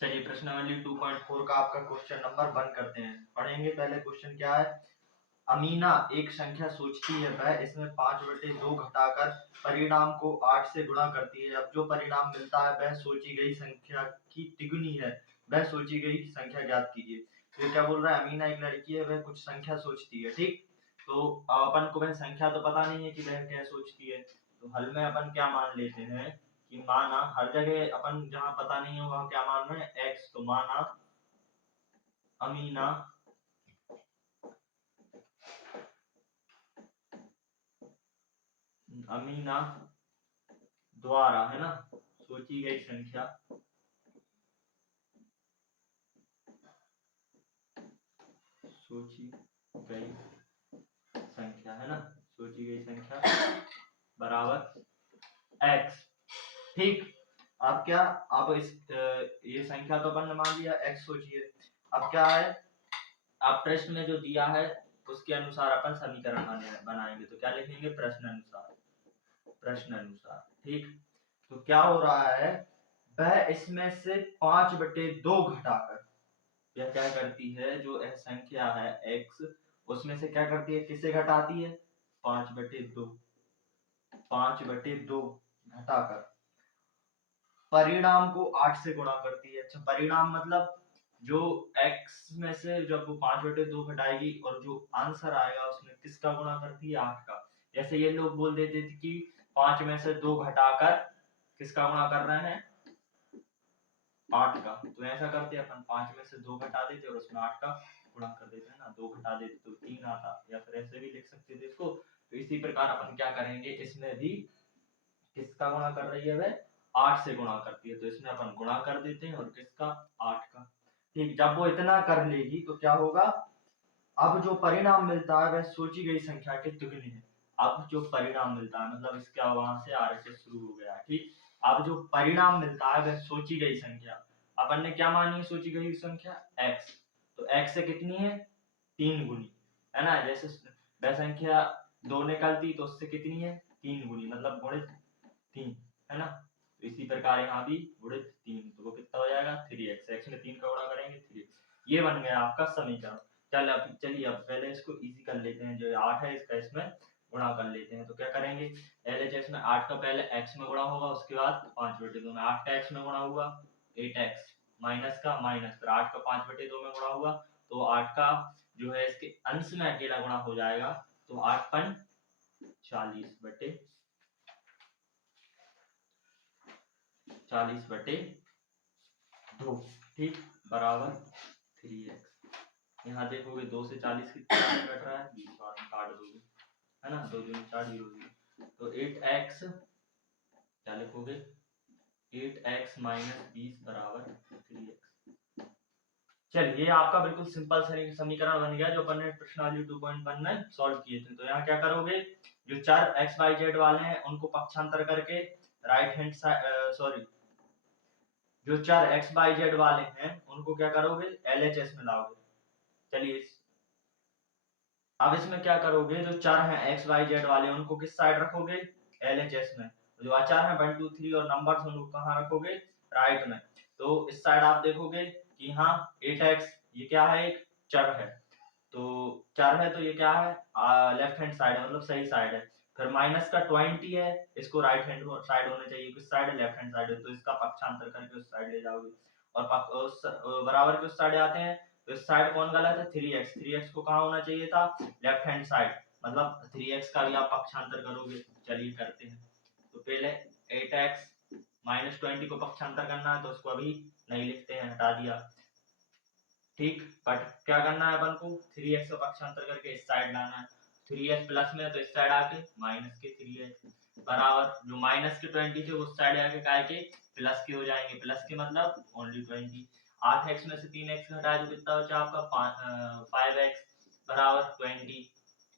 चलिए प्रश्नावली 2.4 का आपका क्वेश्चन नंबर 1 करते हैं। पढ़ेंगे पहले क्वेश्चन क्या है। अमीना एक संख्या सोचती है, वह इसमें 5/2 घटाकर परिणाम को 8 से गुणा करती है। अब जो परिणाम मिलता है वह सोची गई संख्या की तिगुनी है, वह सोची गई संख्या ज्ञात कीजिए। तो ये क्या बोल रहा है, अमीना एक लड़की है, वह कुछ संख्या सोचती है, ठीक। तो अपन को वह संख्या तो पता नहीं है कि वह क्या सोचती है, तो हल में अपन क्या मान लेते हैं कि माना, हर जगह अपन जहां पता नहीं है वहां क्या मान रहे हैं x, तो माना अमीना अमीना द्वारा, है ना, सोची गई संख्या, सोची गई संख्या, है ना, सोची गई संख्या बराबर x, ठीक। अब क्या, अब इस ये संख्या तो अपन ने मान लिया x सोचिए। अब क्या है, अब प्रश्न में जो दिया है उसके अनुसार अपन समीकरण बनाएंगे। तो क्या लिखेंगे, प्रश्न अनुसार, प्रश्न अनुसार, ठीक। तो क्या हो रहा है, वह इसमें से 5/2 घटाकर, यह क्या करती है, जो यह संख्या है x, उसमें से क्या करती है, किसे घटाती है, 5/2, 5/2 घटाकर परिणाम को 8 से गुणा करती है। अच्छा, परिणाम मतलब जो x में से जब वो 5/2 घटाएगी और जो आंसर आएगा उसमें किसका गुणा करती है, 8 का। जैसे ये लोग बोल देते थे कि 5 में से 2 घटाकर किसका गुणा कर रहे हैं, 8 का। तो ऐसा करते हैं अपन, 5 में से 2 घटा देते और उसमें 8 का गुणा कर देते हैं ना, 2 घटा देते तो 3 आता, या फिर ऐसे भी लिख सकते थे इसको। तो इसी प्रकार अपन क्या करेंगे, इसमें भी किसका गुणा कर रही है, वह 8 से गुणा करती है, तो इसमें अपन गुणा कर देते हैं और किसका, 8 का, ठीक। जब वो इतना कर लेगी तो क्या होगा, अब जो परिणाम मिलता है वह सोची गई संख्या के दुगनी है। अब जो परिणाम मिलता है, मतलब इसका वहां से RHS शुरू हो गया है, ठीक। अब जो परिणाम मिलता है वह सोची गई संख्या, अपन ने क्या मानी है, सोची गई संख्या x, तो x से कितनी है, 3 गुनी, है ना। जैसे वह संख्या 2 निकलती तो उससे कितनी है, 3 गुनी, मतलब गुणित 3, है ना। तो इसी प्रकार यहाँ भी गुणित 3, तो वो कितना हो जाएगा, 3x, x में 3 का गुणा करेंगे 3x, ये बन गया आपका समीकरण। चलिए अब पहले इसको इजी कर लेते हैं, जो 8 है इसका इसमें गुणा कर लेते हैं। तो क्या करेंगे, LHS में 8 का पहले x में गुणा होगा, उसके बाद 5/2 में 8 का x में गुणा हुआ, 8x माइनस का माइनस, फिर 8 का 5/2 में गुणा हुआ, तो 8 का जो है इसके अंश में अकेला गुणा हो जाएगा, तो 8 पन 40/2, ठीक, बराबर 3x। यहाँ देखोगे 2 से 40 कितना कट रहा है, 20 बार में काट दोगे, है ना, 2 दूनी 4, 0 तो 8x, क्या लिखोगे, 8x माइनस 20 बराबर 3x। चलिए, ये आपका बिल्कुल सिंपल समीकरण बन गया जो अपन ने प्रश्नावली 2.1 में सॉल्व किए थे। तो यहाँ क्या करोगे, जो चर x y z वाले हैं उनको पक्षांतर करके राइट हैंड साइड, सॉरी, जो चार एक्स वाई जेड वाले हैं उनको क्या करोगे, LHS में लाओगे। चलिए, अब इसमें क्या करोगे, जो चार हैं एक्स वाई जेड वाले उनको किस साइड रखोगे, LHS में। जो आचार है 1 2 3 और नंबर्स उनको कहाँ रखोगे, राइट में। तो इस साइड आप देखोगे कि हाँ 8x, ये क्या है, एक चर है, तो चर है तो ये क्या है, लेफ्ट हैंड साइड है, मतलब सही साइड है। फिर माइनस का 20 है, इसको राइट हैंड साइड होना चाहिए, किस साइड है, लेफ्ट हैंड साइड है, तो इसका पक्षांतर करके उस साइड ले जाओगे। और उस बराबर के उस साइड आते हैं, तो इस साइड कौन गलत है, 3x, 3x को कहाँ होना चाहिए था, लेफ्ट हैंड साइड, मतलब 3x का भी आप पक्षांतर करोगे। चलिए करते हैं, तो पहले 8x माइनस 20 को पक्षांतर करना है, तो उसको अभी नहीं लिखते हैं, हटा दिया, ठीक। बट क्या करना है अपन को, 3x का पक्षांतर करके इस साइड लाना है, 3x प्लस में है तो इस साइड आके माइनस के 3x बराबर, जो माइनस के 20 थे उस साइड आके काय के प्लस के हो जाएंगे, प्लस के मतलब ओनली 20। 8x में से 3x घटाए तो कितना बचा आपका 5x बराबर 20।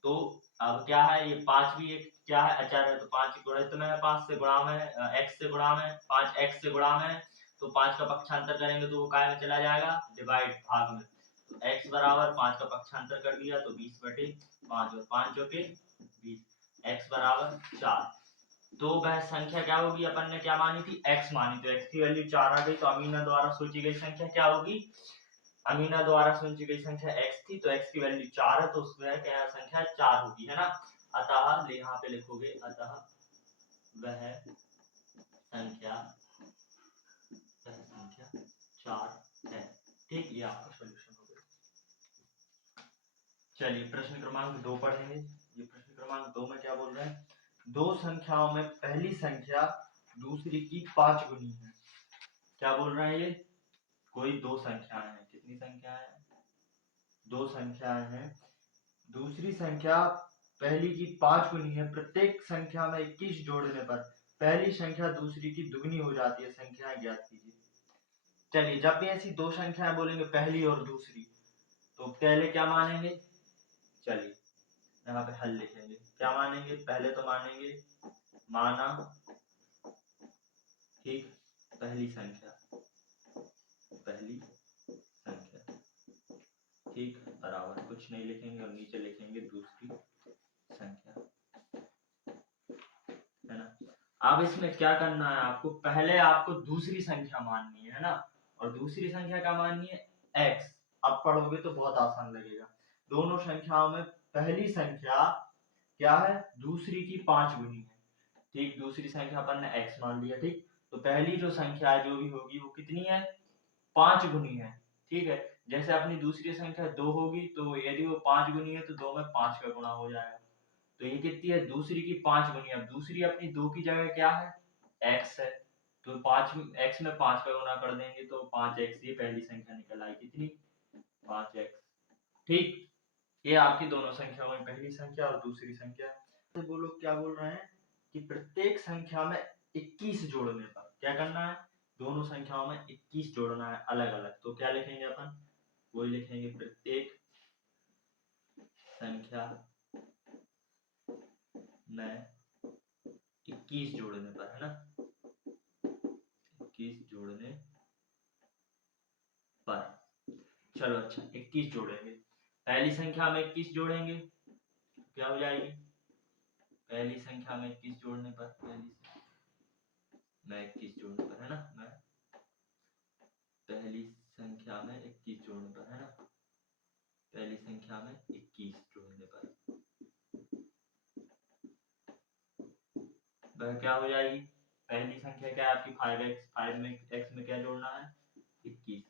तो अब क्या है, ये 5 भी एक क्या है, अचर है, तो 5 गुणित में है, 5 से गुणा में, x से गुणा में, 5x से गुणा में, तो 5 का पक्षांतर करेंगे तो वो काय में चला जाएगा, डिवाइड, भाग में। तो x बराबर 5 का पक्षांतर कर दिया तो 20/5 और 5 चौके 20, x बराबर 4। तो वह संख्या क्या होगी, अपन ने क्या मानी थी, x मानी, तो x की वैल्यू 4 आ गई, तो अमीना द्वारा सोची गई संख्या क्या होगी, अमीना द्वारा सोची गई संख्या x थी, तो x की वैल्यू 4 है, तो उसमें क्या संख्या 4 होगी, है ना। अतः यहाँ पे लिखोगे, अतः वह संख्या 4 है। ठीक, ये आपका सॉल्यूशन हो गया। चलिए प्रश्न क्रमांक 2 पढ़ेंगे। ये प्रश्न क्रमांक 2 में क्या बोल रहे हैं, दो संख्याओं में पहली संख्या दूसरी की 5 गुनी है। क्या बोल रहे हैं ये, कोई दो संख्याएं हैं, कितनी संख्याएं हैं, दो संख्याएं हैं, दूसरी संख्या पहली की 5 गुनी है, प्रत्येक संख्या में 21 जोड़ने पर पहली संख्या दूसरी की दुगनी हो जाती है, संख्याएं ज्ञात कीजिए। चलिए जब भी ऐसी दो संख्याएं बोलेंगे पहली और दूसरी, तो पहले क्या मानेंगे, चलिए यहाँ पे हल लिखेंगे, क्या मानेंगे, पहले तो मानेंगे माना, ठीक, पहली संख्या, ठीक, बराबर, कुछ नहीं लिखेंगे और नीचे लिखेंगे दूसरी संख्या, है ना। अब इसमें क्या करना है आपको, पहले आपको दूसरी संख्या माननी है ना, और दूसरी संख्या क्या माननी है, x। अब पढ़ोगे तो बहुत आसान लगेगा। दोनों संख्याओं में पहली संख्या क्या है, दूसरी की 5 गुनी है, ठीक, दूसरी संख्या अपन ने x मान लिया, ठीक, तो पहली जो संख्या जो भी होगी वो कितनी है, 5 गुनी है, ठीक है। जैसे अपनी दूसरी संख्या 2 होगी, तो यदि वो 5 गुनी है तो 2 में 5 का गुणा हो जाएगा, तो ये कितनी है, दूसरी की 5 गुनी। अब दूसरी अपनी 2 की जगह क्या है, x है, तो 5 x में 5 का गुणा कर देंगे तो 5x, ये पहली संख्या निकल आई, कितनी, 5x, ठीक। ये आपकी दोनों संख्या में पहली संख्या और दूसरी संख्या। तो वो लोग क्या बोल रहे हैं कि प्रत्येक संख्या में 21 जोड़ने पर क्या करना है, दोनों संख्याओं में 21 जोड़ना है अलग अलग, तो क्या लिखेंगे अपन, वो लिखेंगे प्रत्येक संख्या में 21 जोड़ने पर, है ना, 21 जोड़ने पर, चलो अच्छा 21 जोड़ेंगे, पहली संख्या में 21 जोड़ेंगे, क्या हो जाएगी, पहली संख्या में 21 जोड़ने पर, पहली में 21 जोड़ने पर, है ना, मैं पहली संख्या में 21 जोड़ने पर, है ना, पहली संख्या में 21 जोड़ने पर वह क्या हो जाएगी, पहली संख्या क्या है आपकी 5x, 5 में x में क्या जोड़ना है, 21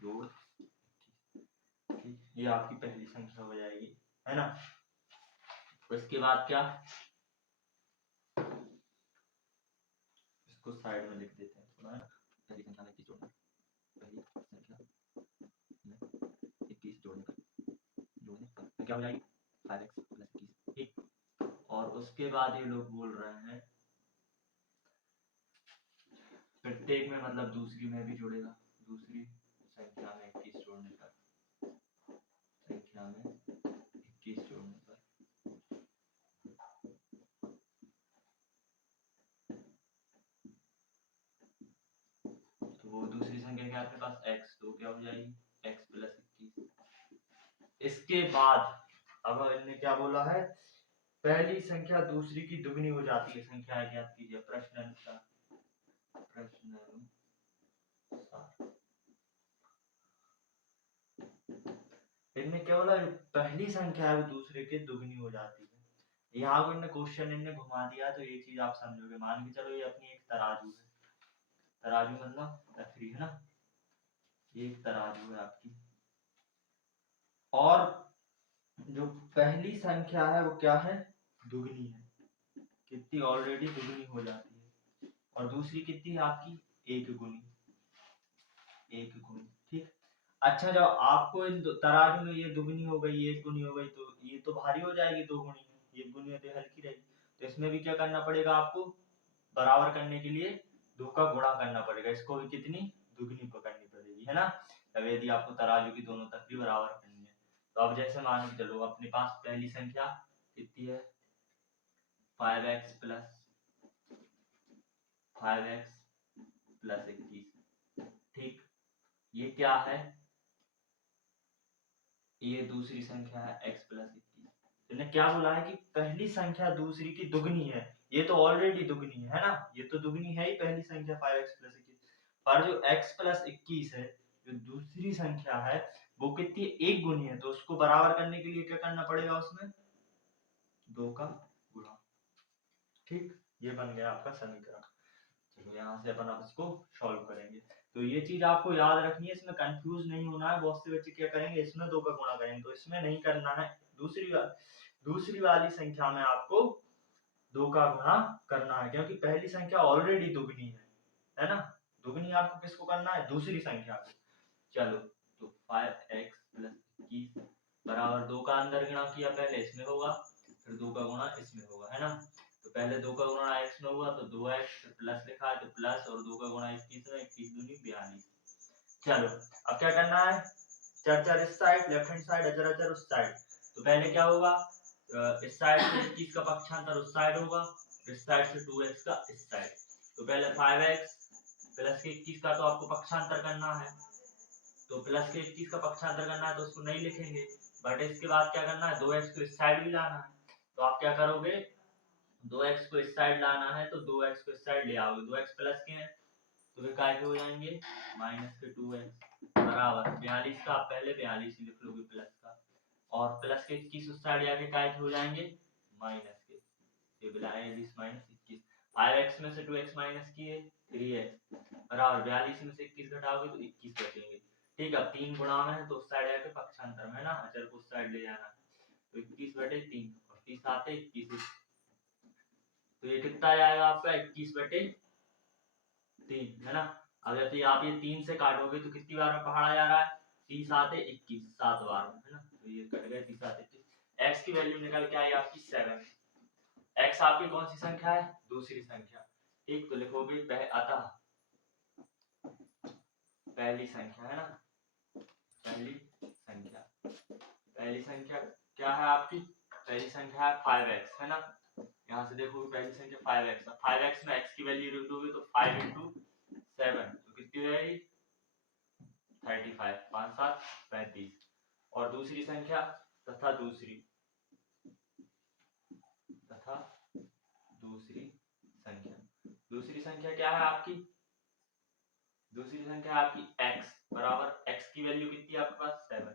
जोड़, ठीक, ये आपकी पहली संख्या हो जाएगी, है ना। उसके बाद क्या, इसको साइड में लिख देते हैं थोड़ा, है ना, पहली संख्या में 21 जोड़ना, पहली संख्या में 21 जोड़ने पर क्या हो जाएगी, 5x प्लस 21, ठीक। और उसके बाद ये लोग बोल रहे हैं प्रत्येक में मतलब दूसरी में भी जोड़ेगा, दूसरी संख्या में 21 जोड़ने पर, संख्या में 21 जोड़ने पर तो वो दूसरी संख्या क्या आपके पास x, तो क्या हो जाएगी x प्लस 21। इसके बाद अब इन्होंने क्या बोला है, पहली संख्या दूसरी की दुगनी हो जाती है, संख्या ज्ञात कीजिए, प्रश्न अनुसार, प्रश्न अनुसार इनने क्या बोला, पहली संख्या है दूसरे के दुगनी हो जाती है। यहाँ को इन्हें क्वेश्चन इनने घुमा दिया, तो ये चीज आप समझोगे, मान के चलो ये अपनी एक तराजू है, तराजू मतलब तखरी, है ना, ये एक तराजू है आपकी, और जो पहली संख्या है वो क्या है, दुगनी है, कितनी, ऑलरेडी दुगनी हो जाती है, और दूसरी कितनी है आपकी, एक गुनी, एक गुनी, ठीक। अच्छा जब आपको इन तराजू में ये दुगनी हो गई, एक गुनी हो गई, तो ये तो भारी हो जाएगी, दो गुनी में, एक गुनी है तो हल्की रहेगी, तो इसमें भी क्या करना पड़ेगा आपको, बराबर करने के लिए दो का गुणा करना पड़ेगा, इसको भी कितनी, दुगनी पकड़नी पड़ेगी, है ना। तब यदि आपको तराजू की दोनों तकरी बराबर करनी है, तो अब जैसे मान के चलो अपने पास पहली संख्या कितनी है, 5x प्लस 21, ठीक, ये क्या है, ये दूसरी संख्या है x प्लस 21। इन्हें क्या बोला है कि पहली संख्या दूसरी की दुगनी है, ये तो ऑलरेडी दुगनी है ना, ये तो दुगनी है ही पहली संख्या 5x प्लस 21, पर जो x प्लस 21 है, जो दूसरी संख्या है वो कितनी, एक गुनी है, तो उसको बराबर करने के लिए क्या करना पड़ेगा, उसमें 2 का गुणा। ठीक, ये बन गया आपका समीकरण। चलो यहाँ से अपन अब इसको सॉल्व करेंगे। तो ये चीज आपको याद रखनी है, इसमें कंफ्यूज नहीं होना है। बहुत से बच्चे क्या करेंगे, इसमें 2 का गुणा करेंगे, तो इसमें नहीं करना है। दूसरी वाली संख्या में आपको 2 का गुणा करना है, क्योंकि पहली संख्या ऑलरेडी दुगनी है ना। दुगनी आपको किसको करना है, दूसरी संख्या को। चलो, तो 5x प्लस 21 बराबर 2 का अंदर गुणा किया, पहले इसमें होगा, फिर 2 का गुणा इसमें होगा, है ना। तो पहले 2 का गुणा x में हुआ, तो 2x प्लस लिखा है, तो प्लस, और 2 का गुणा 21 में, 21 दूनी 42। चलो, अब क्या करना है, चर इस साइड, लेफ्ट हैंड साइड, अचर उस साइड। तो पहले क्या होगा, इस साइड से 21 का पक्षांतर उस साइड होगा, इस साइड से 2x का इस साइड। तो पहले 5x प्लस के 21 का तो आपको पक्षांतर करना है, तो प्लस के 21 का पक्षांतर करना है, तो उसको नहीं लिखेंगे, बट इसके बाद क्या करना है, 2x को इस साइड भी लाना है। तो आप क्या करोगे, 2x को इस साइड लाना है, तो 2x को इस साइड ले आओगे, 2x प्लस के हैं तो वे काय के हो जाएंगे, माइनस के 2x बराबर 42 का, आप पहले 42 लिख लोगे प्लस का, और प्लस के 21 उस साइड जाके काय के हो जाएंगे, माइनस के, ये बिलाए 20 माइनस 21, 5x में से 2x माइनस किए 3x बराबर 42 में से 21 घटाओगे तो 21 बचेंगे। ठीक है, अब 3 गुणा में है तो उस साइड जाके पक्षांतर में, है ना, अचर को उस साइड ले जाना, तो 21/3 और 30 आते 21, तो ये कितना आएगा आपका 21/3, है ना। अब यदि आप ये 3 से काटोगे तो कितनी बार में पहाड़ा जा रहा है, 30 आते 21, 7 बार में, है ना। तो ये कट गए 30 आते 21, x की वैल्यू निकल के आई आपकी 7। x आपकी कौन सी संख्या है, दूसरी संख्या। ठीक, तो लिखोगे अतः पहली संख्या, है ना, पहली संख्या क्या है आपकी, पहली संख्या है 5x, है ना। यहाँ से देखोगे पहली संख्या 5x, 5x में x की वैल्यू रख दोगे तो 5 × 7 तो कितनी हो जाएगी, 35, 5 7 35। और दूसरी संख्या तथा दूसरी संख्या क्या है आपकी, दूसरी संख्या आपकी x बराबर, x की वैल्यू कितनी है आपके पास 7,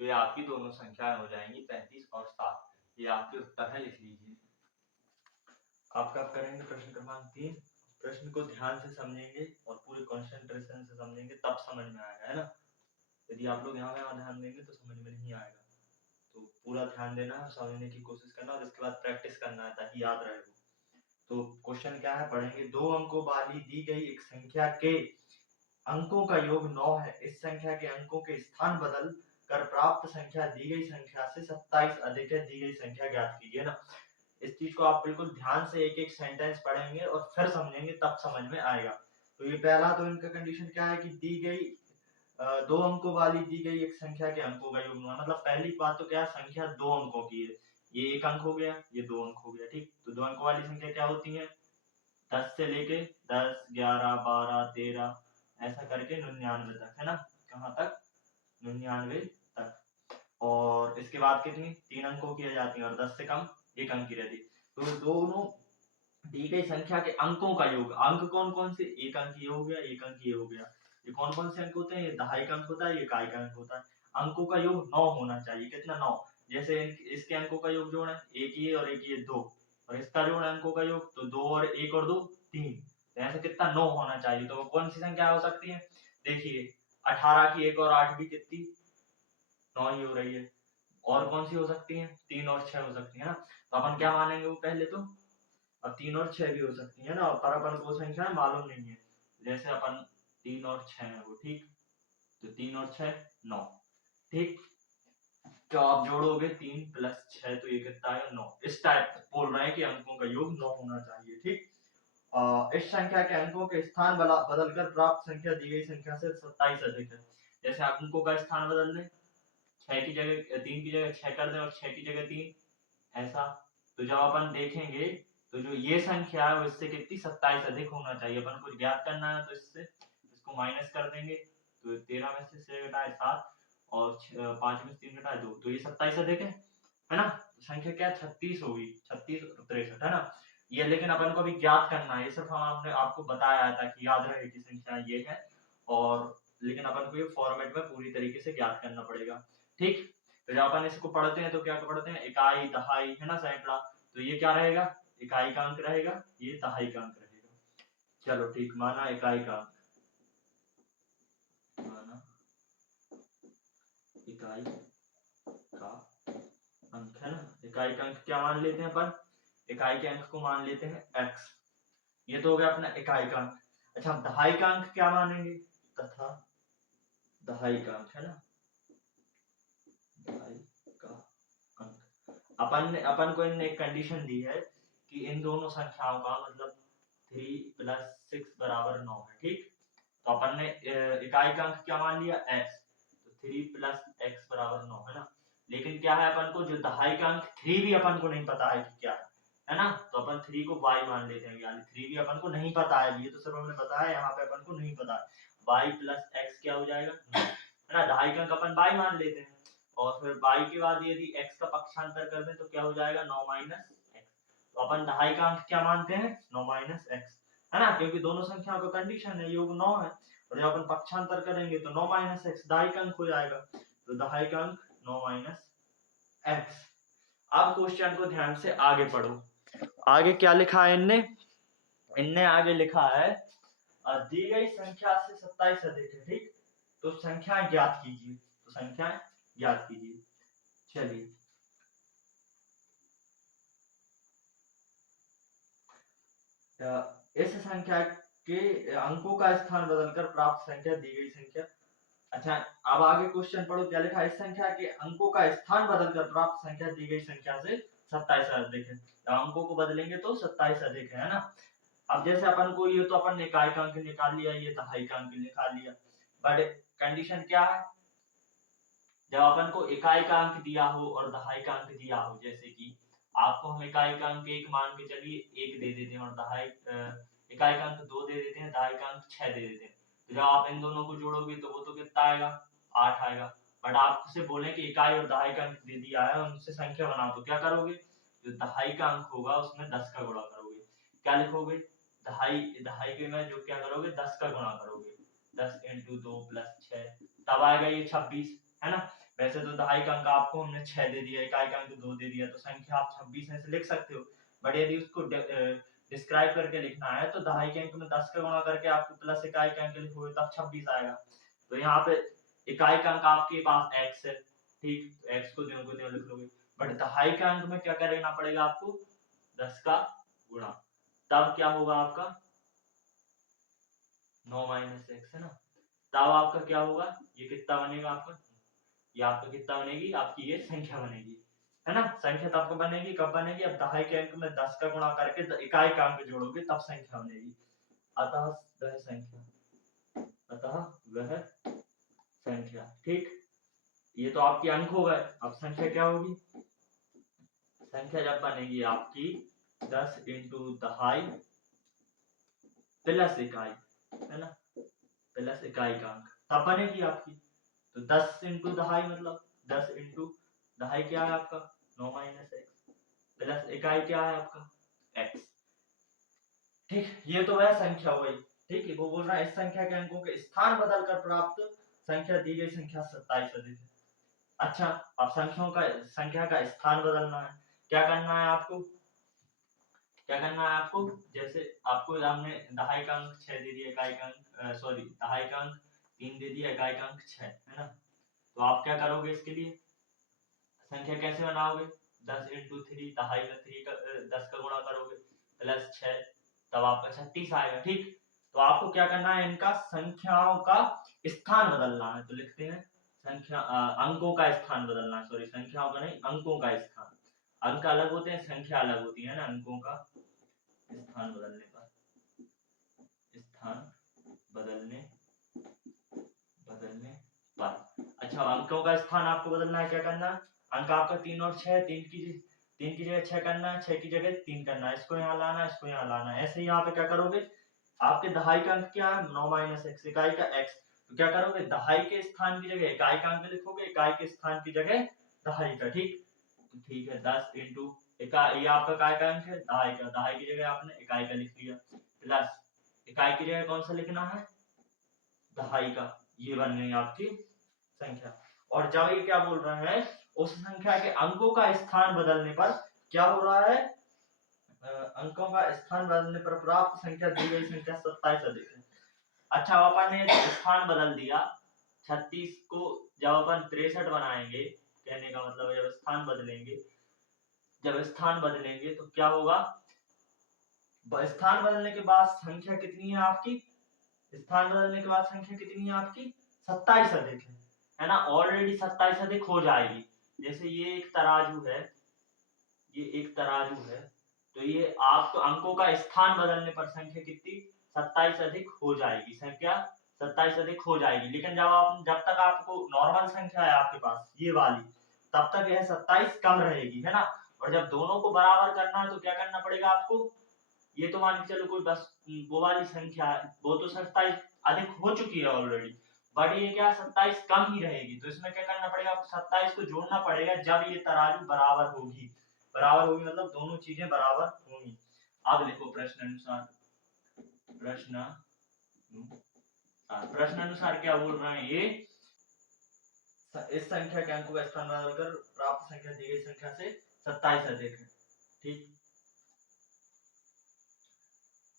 तो ये आपकी दोनों संख्याएं हो जाएंगी 35 और 7। ये आपके उत्तर है, लिख लीजिए। आपका आप करेंगे प्रश्न क्रमांक 3। प्रश्न को ध्यान से समझेंगे और पूरे कंसंट्रेशन से समझेंगे, तब समझ में आएगा, है ना। यदि आप लोग यहाँ ध्यान देंगे तो समझ में नहीं आएगा, तो पूरा ध्यान देना है, समझने की कोशिश करना, और इसके बाद प्रैक्टिस करना है ताकि याद रहे। तो क्वेश्चन क्या है पढ़ेंगे, 2 अंकों वाली दी गई एक संख्या के अंकों का योग 9 है, इस संख्या के अंकों के स्थान बदल कर प्राप्त संख्या दी गई संख्या से 27 अधिक है, दी गई संख्या ज्ञात कीजिए ना। इस चीज को आप बिल्कुल ध्यान से एक एक सेंटेंस पढ़ेंगे और फिर समझेंगे, तब समझ में आएगा। तो ये पहला, तो इनका कंडीशन क्या है कि दी गई 2 अंकों वाली दी गई एक संख्या के अंकों का योग 9, मतलब पहली बात तो क्या है, संख्या 2 अंकों की है, ये 1 अंक हो गया, ये 2 अंक हो गया। ठीक, तो 2 अंकों वाली संख्या क्या होती है, 10 से लेके 10 11 12 13 ऐसा करके 99 तक, है ना। कहाँ तक, 99 तक। और इसके बाद कितनी, 3 अंकों की आ जाती है, और 10 से कम 1 अंक की रहती है। तो दोनों दी गई संख्या के अंकों का योग, अंक कौन कौन से, 1 अंक ये हो गया, 1 अंक ये हो गया, ये कौन कौन से अंक होते हैं, ये दहाई अंक होता है, ये इकाई अंक होता है। अंकों का योग 9 होना चाहिए, कितना, 9। जैसे इसके अंकों का योग जोड़ है, एक ये और एक ये 2, और इसका जोड़ अंकों का योग तो 2 और 1 और 2 3, तो ऐसे कितना 9 होना चाहिए। तो कौन सी संख्या हो सकती है, देखिए 18 की 1 और 8 भी कितनी 9 ही हो रही है। और कौन सी हो सकती है, 3 और 6 हो सकती है ना। तो अपन क्या मानेंगे, वो पहले तो अब 3 और 6 भी हो सकती है ना, पर अपन को संख्या मालूम नहीं है, जैसे अपन 3 और 6 है वो। ठीक, तो 3 और 6 9। ठीक, तो आप जोड़ोगे 3 + 6 तो ये कितना है 9। इस टाइप बोल रहे हैं कि अंकों का योग 9 होना चाहिए। ठीक, इस संख्या के अंकों के स्थान बदलकर प्राप्त संख्या दी गई संख्या से 27 अधिक है। जैसे आप अंकों का स्थान बदल दें, 6 की जगह 3 की जगह 6 कर दें और 6 की जगह 3, ऐसा। तो जब अपन देखेंगे तो जो ये संख्या है वो इससे कितनी 27 अधिक होना चाहिए। अपन को ज्ञात करना है, तो इससे इसको माइनस कर देंगे, तो 13 में से 6 घटाए 7 और 5 में से 3 घटाए 2, तो ये 27 अधिक है ना। तो संख्या क्या 36 होगी, 36 और 63, है ना। ये लेकिन अपन को भी ज्ञात करना है, ये सिर्फ हम आपने आपको बताया था कि याद रहे कि संख्या ये है, और लेकिन अपन को ये फॉर्मेट में पूरी तरीके से ज्ञात करना पड़ेगा। ठीक, तो जब अपन इसको पढ़ते हैं तो क्या पढ़ते हैं, इकाई, दहाई, है ना, सैकड़ा, तो ये क्या रहेगा, इकाई का अंक रहेगा, ये दहाई का अंक रहेगा। चलो ठीक, माना इकाई का अंक, माना इकाई का अंक, है ना, इकाई का अंक क्या मान लेते हैं अपन, इकाई के अंक को मान लेते हैं x, ये तो हो गया अपना इकाई का अंक। अच्छा, हम दहाई का अंक क्या मानेंगे, तथा दहाई का अंक, है ना, दहाई का अंक, अपन को इनने एक कंडीशन दी है कि इन दोनों संख्याओं का मतलब 3 + 6 = 9 है। ठीक, तो अपन ने इकाई का अंक क्या मान लिया, x, तो 3 + x = 9, है ना, लेकिन क्या है अपन को जो दहाई का अंक 3 भी अपन को नहीं पता है कि क्या है ना, तो अपन 3 को y मान लेते हैं, यानी 3 भी अपन को नहीं पता है, ये तो सिर्फ हमने बताया, यहाँ पे अपन को नहीं पता है, y + x क्या हो जाएगा, है ना, दहाई का अंक अपन y मान लेते हैं, और फिर y के बाद यदि x का पक्षांतर कर दें तो क्या हो जाएगा, 9 - x, तो अपन दहाई का अंक क्या मानते हैं, 9 - x, है ना, क्योंकि दोनों संख्याओं का कंडीशन है, योग 9 है, और जब अपन पक्षांतर करेंगे तो 9 - x दहाई का अंक हो जाएगा, तो दहाई का अंक 9 - x। अब क्वेश्चन को ध्यान से आगे पढ़ो, आगे क्या लिखा है इनने, इनने आगे लिखा है दी गई संख्या से 27 अधिक है। ठीक, तो संख्या ज्ञात कीजिए, तो संख्या ज्ञात कीजिए। चलिए, इस संख्या के अंकों का स्थान बदलकर प्राप्त संख्या दी गई संख्या। अच्छा, अब आगे क्वेश्चन पढ़ो, क्या लिखा है, इस संख्या के अंकों का स्थान बदलकर प्राप्त संख्या दी गई संख्या से 27 अधिक है, अंकों को बदलेंगे तो 27 अधिक है ना। अब जैसे अपन को ये तो अपन ने इकाई का अंक निकाल लिया, ये दहाई का अंक निकाल लिया, बट कंडीशन क्या है, जब अपन को इकाई का अंक दिया हो और दहाई का अंक दिया हो, जैसे कि आपको हम इकाई का अंक 1 मान के चलिए 1 दे देते हैं, और दहाई इकाई का अंक 2 दे देते हैं, दहाई का अंक 6 दे देते हैं, तो जब आप इन दोनों को जोड़ोगे तो वो तो कितना आएगा, 8 आएगा, बट आपसे बोले कि इकाई और दहाई का अंक दे दिया है, उनसे संख्या बनाओ, तो क्या करोगे, जो दहाई का अंक होगा उसमें 10 का गुणा करोगे, क्या लिखोगे, दहाई दहाई के में जो क्या करोगे, 10 का गुणा करोगे, 10 × 2 + 6, तब आएगा ये 26, है ना। वैसे तो दहाई का अंक आपको हमने 6 दे दिया, इकाई का अंक 2 दे दिया, तो संख्या आप 26 ऐसे लिख सकते हो, बट यदि उसको डिस्क्राइब करके लिखना है तो दहाई के अंक में 10 का गुणा करके आपको प्लस इकाई का अंक लिखोगे तब 26 आएगा। तो यहाँ पे इकाई का अंक आपके पास x है, ठीक, तो x को त्यों लिख लोगे, बट दहाई का अंक में क्या करना पड़ेगा आपको, 10 का गुणा, तब क्या होगा आपका 9 - x, है ना, तब आपका क्या होगा, ये कितना बनेगा आपका, ये आपका कितना बनेगी, आपकी ये संख्या बनेगी, है ना, संख्या तब कब बनेगी, कब बनेगी, अब दहाई के अंक में 10 का गुणा करके इकाई का अंक जोड़ोगे तब संख्या बनेगी, अतः वह संख्या, अतः वह संख्या। ठीक, ये तो आपके अंक हो गए, अब संख्या क्या होगी, संख्या जब बनेगी आपकी 10 × दहाई प्लस इकाई, है ना, प्लस इकाई का अंक, तब बनेगी आपकी, तो 10 × दहाई मतलब 10 × दहाई क्या है आपका 9 - x, प्लस इकाई क्या है आपका x। ठीक, ये तो वह संख्या हो गई। ठीक है, वो बोल रहा है इस संख्या के अंकों के स्थान बदलकर प्राप्त संख्या दी गई संख्या 27 अधिक है। अच्छा, अब संख्या का स्थान बदलना है, क्या करना है आपको, क्या करना है आपको, जैसे आपको हमने दहाई का अंक 6 दे दिया, इकाई का अंक सॉरी दहाई का अंक 3 दे दिया, इकाई का अंक 6, है ना, तो आप क्या करोगे, इसके लिए संख्या कैसे बनाओगे, 10 × 3, दहाई में 3 का 10 का गुणा करोगे प्लस 6, तब आपका 36 आएगा। ठीक, तो आपको क्या करना है, इनका संख्याओं का स्थान बदलना है, तो लिखते हैं संख्या अंकों का स्थान बदलना है, सॉरी संख्याओं का नहीं, अंकों का स्थान, अंक अलग होते हैं, संख्या अलग होती है ना, अंकों का स्थान बदलने पर, स्थान बदलने बदलने पर। अच्छा, अंकों का स्थान आपको बदलना है, क्या करना है, अंक आपका 3 और 6, 3 की जगह 6 करना है, 6 की जगह 3 करना है, इसको यहाँ लाना है, इसको यहाँ लाना है, ऐसे ही यहाँ पे क्या करोगे, आपके दहाई का अंक क्या है 9 - x, इकाई का x, तो क्या करोगे, दहाई के स्थान की जगह इकाई का अंक लिखोगे, इकाई के स्थान की जगह दहाई का। ठीक, तो ठीक है, 10 × इकाई, ये आपका काय का अंक है, दहाई का, दहाई की जगह आपने इकाई का लिख लिया, प्लस इकाई की जगह कौन सा लिखना है, दहाई का। ये बन रही आपकी संख्या। और जब ये क्या बोल रहे हैं, उस संख्या के अंकों का स्थान बदलने पर क्या हो रहा है, अंकों का स्थान बदलने पर प्राप्त संख्या दी गई संख्या 27 अधिक है। अच्छा, अपन ने स्थान बदल दिया, 36 को जब अपन 63 बनाएंगे, कहने का मतलब जब स्थान बदलेंगे, जब स्थान बदलेंगे तो क्या होगा, स्थान बदलने के बाद संख्या कितनी है आपकी, स्थान बदलने के बाद संख्या कितनी है आपकी, 27 अधिक है ना, ऑलरेडी 27 अधिक हो जाएगी। जैसे ये एक तराजू है, ये एक तराजू है, तो ये आपको अंकों का स्थान बदलने पर संख्या कितनी, 27 अधिक हो जाएगी, संख्या 27 अधिक हो जाएगी। लेकिन जब तक आपको नॉर्मल संख्या है आपके पास ये वाली, तब तक यह 27 कम रहेगी, है ना। और जब दोनों को बराबर करना है तो क्या करना पड़ेगा आपको, ये तो मान के चलो कोई बस वो वाली संख्या है, वो तो 27 अधिक हो चुकी है ऑलरेडी, बट ये क्या 27 कम ही रहेगी, तो इसमें क्या करना पड़ेगा आपको, 27 को जोड़ना पड़ेगा जब ये तराजू बराबर होगी, बराबर होगी मतलब दोनों चीजें बराबर होंगी। अब लिखो प्रश्न अनुसार, प्रश्न अनुसार क्या बोल रहे हैं ये, इस संख्या के अंकों का स्थान बदलकर प्राप्त संख्या दी गई संख्या से 27 अधिक है, ठीक।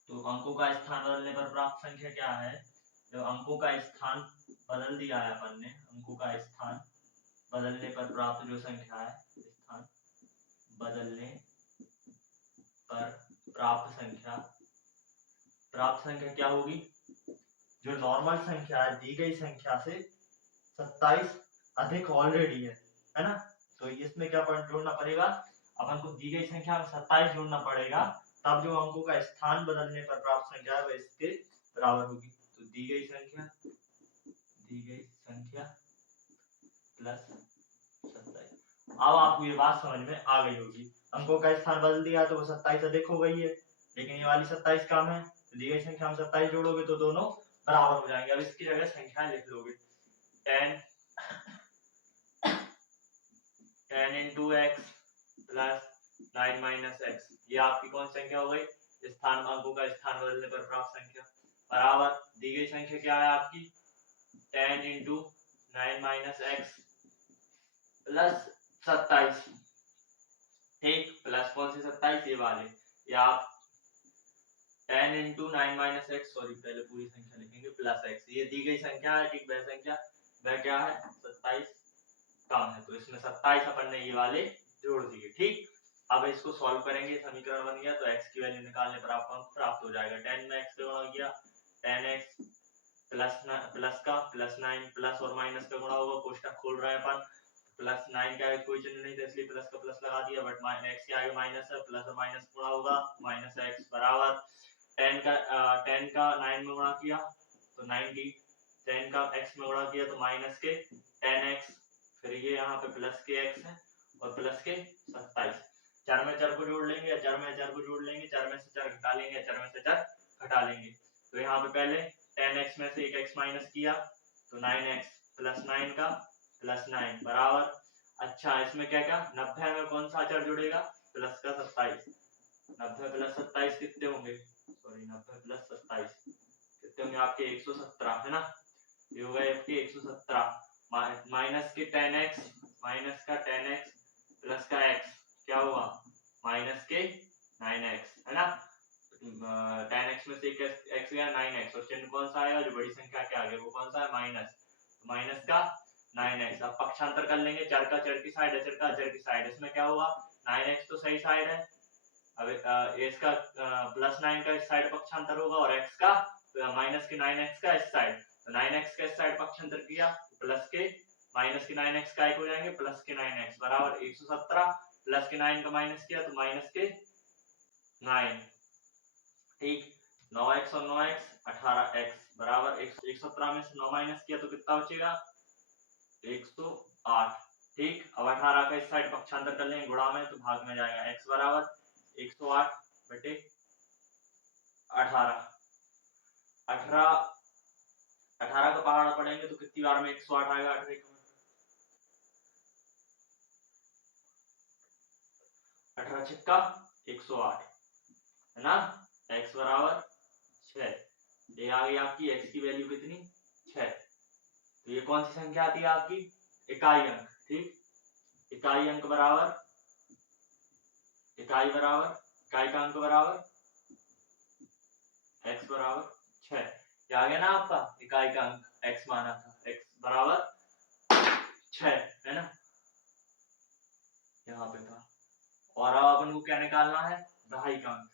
तो अंकों का स्थान बदलने पर प्राप्त संख्या क्या है, जब अंकों का स्थान बदल दिया है अपन ने, अंकों का स्थान बदलने पर प्राप्त जो संख्या है, स्थान बदलने पर प्राप्त संख्या क्या होगी, जो नॉर्मल संख्या है दी गई संख्या से 27 अधिक ऑलरेडी है ना। तो इसमें क्या जोड़ना पड़ेगा, अपन को दी गई संख्या में 27 जोड़ना पड़ेगा, तब जो अंकों का स्थान बदलने पर प्राप्त संख्या है वह इसके बराबर होगी। तो दी गई संख्या प्लस 27। अब आपको ये बात समझ में आ गई होगी, अंकों का स्थान बदल दिया तो वो 27 अधिक हो गई है, लेकिन ये वाली 27 कम है, तो दी गई संख्या में 27 जोड़ोगे तो दोनों बराबर हो जाएंगे। अब इसकी जगह संख्या लिख लोगे, 10 into x plus 9 minus x, ये आपकी कौन सी संख्या हो गई, स्थान, अंकों का स्थान बदलने पर प्राप्त संख्या, बराबर दी गई संख्या क्या है आपकी, 10 into 9 माइनस x प्लस 27, ठीक, प्लस कौन से 27, ये वाले, या आप 10 into 9 माइनस एक्स, सॉरी पहले पूरी संख्या लिखेंगे, प्लस x, ये दी गई संख्या है, ठीक, वह संख्या वह क्या है 27 कम है, तो इसमें 27 अपन ने ये वाले जोड़ दिए, ठीक। अब इसको सॉल्व करेंगे, समीकरण बन गया, तो x की वैल्यू निकालने पर आपको अंक प्राप्त हो जाएगा, 10 में x का गुणा किया 10x प्लस का प्लस 9, प्लस और माइनस का गुणा होगा, कोष्टक खोल रहे हैं अपन, प्लस 9 का कोई चिन्ह नहीं था इसलिए प्लस का प्लस लगा दिया, बट x के आगे माइनस है, प्लस और माइनस गुणा होगा, माइनस x बराबर 10 का 9 में गुणा किया तो 90, 10 का x में गुणा किया तो माइनस के 10x, फिर ये यहाँ पे प्लस के x है और प्लस के 27, चार में चार को जोड़ लेंगे या चार में चार को जोड़ लेंगे, चार में से चार घटा लेंगे या चार में से चार घटा लेंगे, तो यहाँ पे पहले 10x में से एक x माइनस किया तो 9x प्लस 9 का प्लस 9 बराबर, अच्छा इसमें क्या क्या 90 में कौन सा अचर जुड़ेगा, प्लस का 27, 90 प्लस 27 कितने होंगे, सॉरी 90 प्लस 27 कितने होंगे आपके 117, है ना, ये हो गए आपके 117, माइनस के 10x, माइनस का 10x प्लस का x क्या हुआ माइनस के 9x, है ना, 10x में से x गया 9x, और चिन्ह कौन सा आएगा, जो बड़ी संख्या के आगे वो कौन सा है माइनस, तो माइनस का 9x। अब पक्षांतर कर लेंगे, चर का चर की साइड, अचर का अचर की साइड, इसमें क्या होगा 9x तो सही साइड है, अब इसका प्लस 9 का इस साइड पक्षांतर होगा और x का माइनस के 9x का इस साइड, तो 9x का इस साइड पक्षांतर किया प्लस के माइनस के 9x का हो जाएंगे प्लस के 9x बराबर 117, प्लस के 9 का माइनस किया तो माइनस के 9, ठीक, 9x और 9x 18x बराबर 117 में से 9 माइनस किया तो कितना बचेगा 108, ठीक। अब 18 का इस साइड पक्षांतर कर लेंगे गुणा में तो भाग में जाएगा, x बराबर 108 बटे 18, 18 का पहाड़ा पढ़ेंगे तो कितनी बार में 108 आएगा, 18 18 छक्का 108 है ना। x बराबर 6, ये आ गई आपकी x की वैल्यू कितनी 6। तो ये कौन सी संख्या आती है आपकी इकाई अंक, ठीक। इकाई अंक बराबर इकाई का अंक बराबर x बराबर 6। ये आ गया ना आपका इकाई का अंक, x माना था, x बराबर 6 है ना, यहाँ पे था। और अब अपन को क्या निकालना है, दहाई का अंक।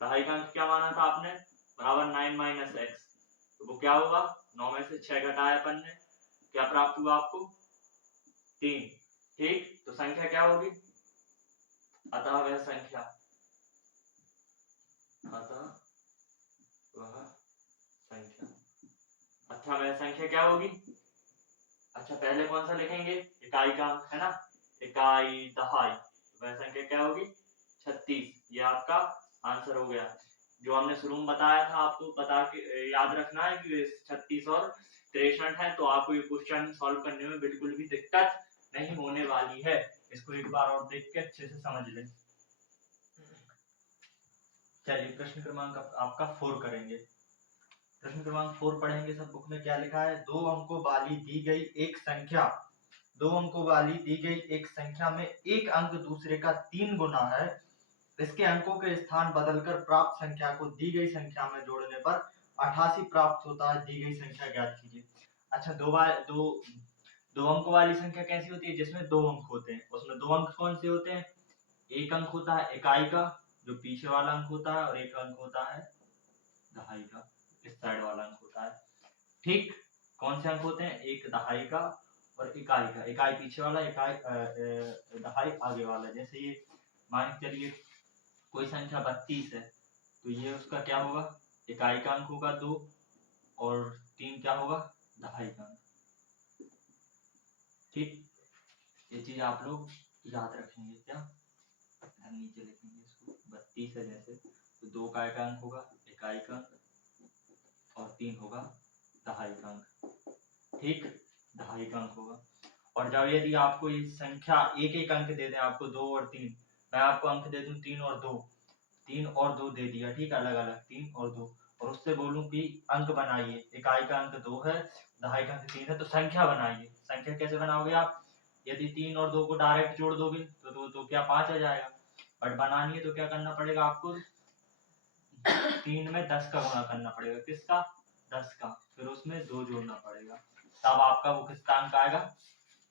दहाई का अंक क्या माना था आपने, बराबर 9 माइनस एक्स। तो वो क्या होगा, 9 में से 6 घटाया अपन ने, क्या प्राप्त हुआ आपको 3, ठीक। तो संख्या क्या होगी, अतः वह संख्या क्या होगी। अच्छा पहले कौन सा लिखेंगे, इकाई का अंक है ना, इकाई दहाई, वह संख्या क्या होगी 36। ये आपका आंसर हो गया। जो हमने शुरू में बताया था आपको बता के याद रखना है कि 36 और 63 है, तो आपको ये क्वेश्चन सॉल्व करने में बिल्कुल भी दिक्कत नहीं होने वाली है। इसको एक बार और देख के अच्छे से समझ लें। चलिए प्रश्न क्रमांक आपका 4 करेंगे। प्रश्न क्रमांक 4 पढ़ेंगे। सब बुक में क्या लिखा है, दो अंकों वाली दी गई एक संख्या में एक अंक दूसरे का 3 गुना है। इसके अंकों के स्थान बदलकर प्राप्त संख्या को दी गई संख्या में जोड़ने पर 88 प्राप्त होता है। दी गई संख्या ज्ञात कीजिए। अच्छा दो अंकों वाली संख्या कैसी होती है, जिसमें 2 अंक होते हैं। उसमें 2 अंक कौन से होते हैं, एक अंक होता है इकाई का जो पीछे वाला अंक होता है, और एक अंक होता है दहाई का, इस साइड वाला अंक होता है, ठीक। कौन से अंक होते हैं, एक दहाई का और इकाई का, इकाई पीछे वाला, दहाई आगे वाला। जैसे ये मान के चलिए कोई संख्या 32 है, तो ये उसका क्या होगा, इकाई का अंक होगा 2 और 3 क्या होगा दहाई का अंक, ठीक। ये चीज आप लोग याद रखेंगे। क्या नीचे लिखेंगे इसको, 32 है जैसे, तो 2 का अंक होगा इकाई का अंक और 3 होगा दहाई का अंक, ठीक। दहाई का अंक होगा। और जब यदि आपको ये संख्या एक अंक दे दें, आपको 2 और 3, मैं आपको अंक दे दूं 3 और 2 दे दिया, ठीक, अलग अलग 3 और 2, और उससे बोलूं कि अंक बनाइए, इकाई का अंक 2 है, दहाई का अंक 3 है, तो संख्या बनाइए। संख्या कैसे बनाओगे आप, यदि 3 और 2 को डायरेक्ट जोड़ दोगे तो क्या 5 आ जाएगा, बट बनानी है तो क्या करना पड़ेगा आपको, 3 में 10 का गुणा करना पड़ेगा, किसका 10 का, फिर उसमें 2 जोड़ना पड़ेगा, तब आपका वो किसका अंक आएगा,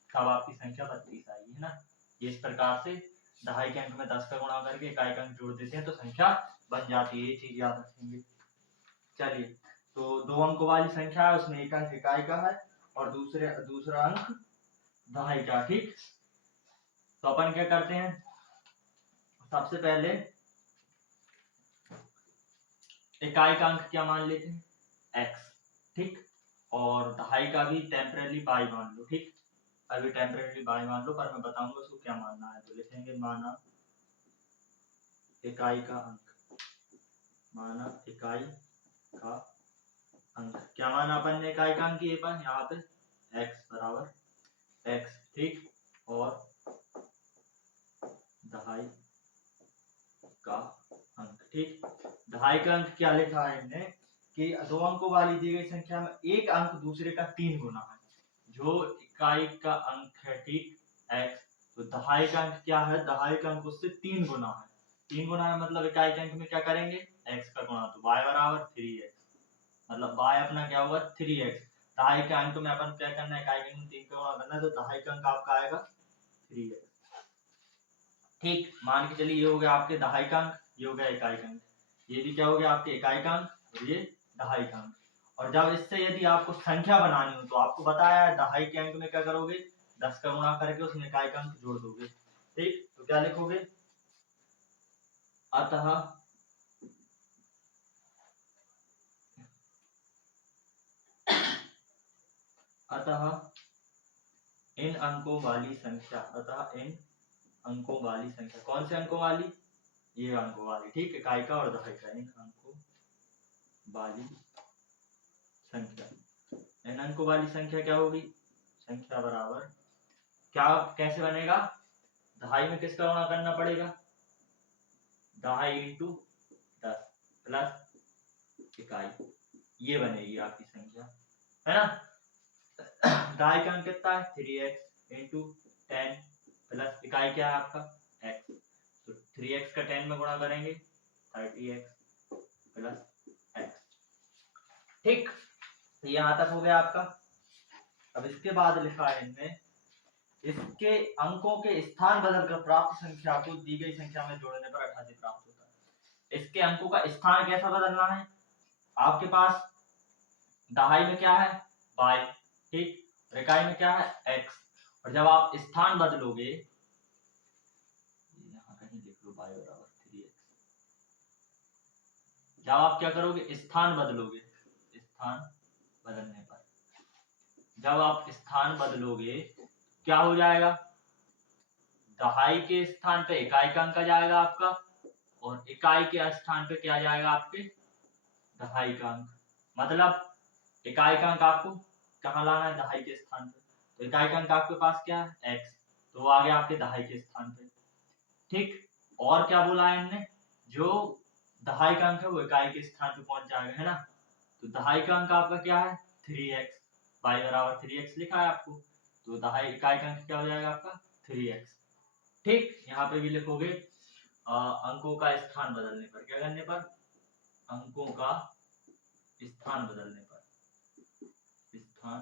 तब आपकी संख्या 32 आएगी, है ना। इस प्रकार से दहाई के अंक में 10 का गुणा करके इकाई का अंक जोड़ देते हैं तो संख्या बन जाती है। ये चीज याद रखेंगे। चलिए तो 2 अंक वाली संख्या है, उसमें एक अंक इकाई का है और दूसरा अंक दहाई का, ठीक। तो अपन क्या करते हैं, सबसे पहले इकाई का अंक क्या मान लेते हैं x, ठीक, और दहाई का भी टेम्परेरी y मान लो, ठीक। अभी टेम्परेरी y मान लो, पर मैं बताऊंगा उसको क्या मानना है। तो लिखेंगे माना इकाई का अंक, माना इकाई का अंक, क्या माना अपन ने इकाई का अंक, ये पर यहाँ पे x बराबर x, ठीक, और दहाई का अंक, ठीक। दहाई का अंक क्या लिखा है हमने कि 2 अंकों वाली दी गई संख्या में एक अंक दूसरे का 3 गुना है। जो इकाई का अंक है, ठीक, x, तो दहाई का अंक क्या है, दहाई का अंक उससे 3 गुना है। 3 गुना है मतलब इकाई के अंक में क्या करेंगे, x का गुणा, तो y बराबर 3x, मतलब y अपना क्या होगा 3x। दहाई के अंक में अपन क्या करना है, इकाई के अंक में 3 का गुणा करना है, तो दहाई का अंक आपका आएगा 3x, ठीक। मान के चलिए ये हो गया आपके दहाई का अंक, ये हो गया इकाई का अंक, ये भी क्या हो गया आपके इकाई का अंक और ये दहाई का अंक। और जब इससे यदि आपको संख्या बनानी हो तो आपको बताया है दहाई के अंक में क्या करोगे, 10 का गुणा करके उसमें इकाई का अंक जोड़ दोगे, ठीक। तो क्या लिखोगे, अतः इन अंकों वाली संख्या, कौन से अंकों वाली, ये अंकों वाली, ठीक, इकाई का और दहाई का, इन अंकों वाली संख्या, इन अंकों वाली संख्या क्या होगी, संख्या बराबर क्या कैसे बनेगा, दहाई में किसका गुणा करना पड़ेगा, दहाई इंटू 10 प्लस इकाई, ये बनेगी आपकी संख्या, है ना। दहाई का अंक कितना है 3x इंटू 10 प्लस इकाई क्या है आपका x, तो 3x का 10 में गुणा करेंगे 30x प्लस x। ठीक, तो यहाँ तक हो गया आपका। अब इसके बाद लिखा है इनमें, इसके अंकों के स्थान बदलकर प्राप्त संख्या को दी गई संख्या में जोड़ने पर 88 प्राप्त होता है। इसके अंकों का स्थान कैसा बदलना है, आपके पास दहाई में क्या है y, ठीक, और इकाई में क्या है x, और जब आप स्थान बदलोगे, यहाँ कहीं लिख लो y बराबर 3x, जब आप क्या करोगे स्थान बदलोगे, स्थान बदलने पर जब आप स्थान बदलोगे क्या हो जाएगा, दहाई के स्थान पे इकाई का अंक आ जाएगा आपका, और इकाई के स्थान पे क्या जाएगा आपके दहाई का अंक, मतलब इकाई का अंक आपको कहाँ लाना है, दहाई के स्थान पे, तो इकाई का अंक आपके पास क्या है x, तो वो आ गया आपके दहाई के स्थान पे। ठीक, और क्या बोला है इनने, जो दहाई का अंक है वो इकाई के स्थान पे पहुंच जाएगा, है ना। तो दहाई का अंक आपका क्या है 3x, y बराबर 3x लिखा है आपको, तो दहाई इकाई का अंक क्या हो जाएगा आपका 3x। ठीक, यहाँ पे भी लिखोगे अंकों का स्थान बदलने पर, क्या करने पर, अंकों का स्थान बदलने पर, स्थान